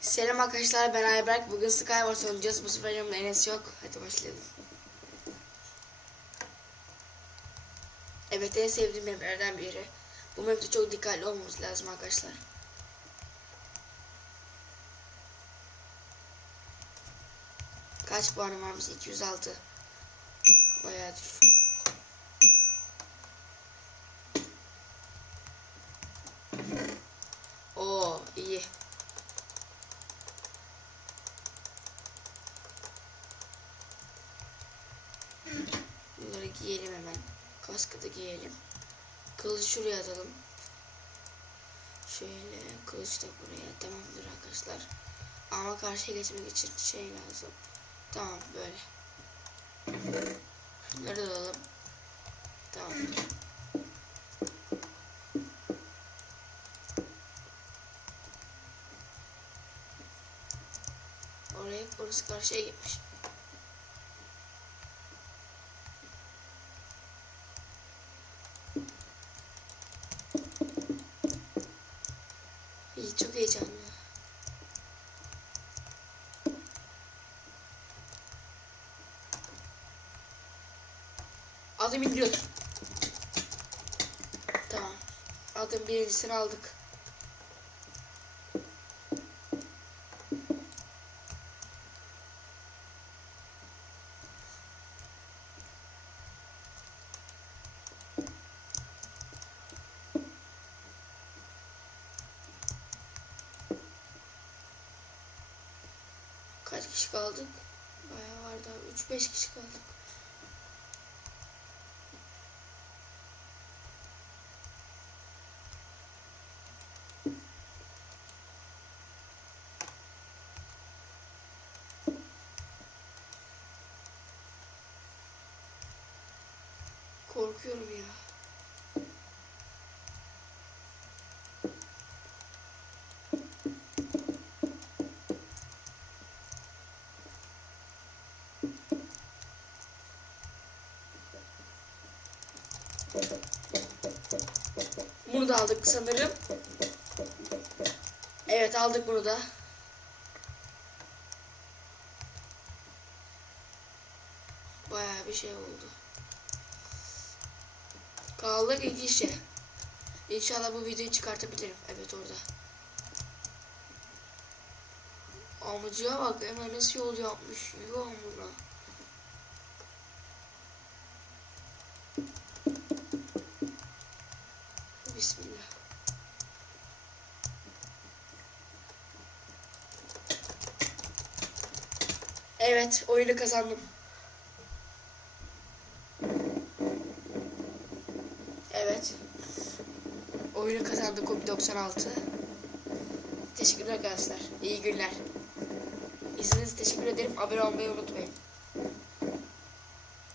Selam arkadaşlar, ben Ayberk. Bugün Skywars oynayacağız. Bu sefer yanımda Enes yok. Hadi başlayalım. Evet, en sevdiğim maplerden biri. Bu mapte çok dikkatli olmamız lazım arkadaşlar. Kaç puanım varmış? 206. Bayağı düşük. Oo, iyi. Bunları giyelim hemen. Kaskı da giyelim. Kılıcı şuraya atalım. Şöyle, kılıç da buraya. Tamamdır arkadaşlar. Ama karşıya geçmek için şey lazım. Tamam, böyle. Şunları da alalım. Tamamdır. Orası karşıya gitmiş. İyi, çok heyecanlı. Adım indiriyor. Tamam. Adım birincisini aldık. Kaç kişi kaldık? Bayağı var daha. 3-5 kişi kaldık. Korkuyorum ya. Bunu da aldık sanırım. Evet, aldık bunu da. Bayağı bir şey oldu. Kaldık 2 kişi. İnşallah bu videoyu çıkartabilirim. Evet, orada. Amcaya bak, hemen nasıl yol yapmış. Yuh amına. Bismillah. Evet, oyunu kazandım. Evet. Oyunu kazandık, Kobi96. Teşekkürler arkadaşlar. İyi günler. İzlediğiniz için teşekkür ederim. Abone olmayı unutmayın.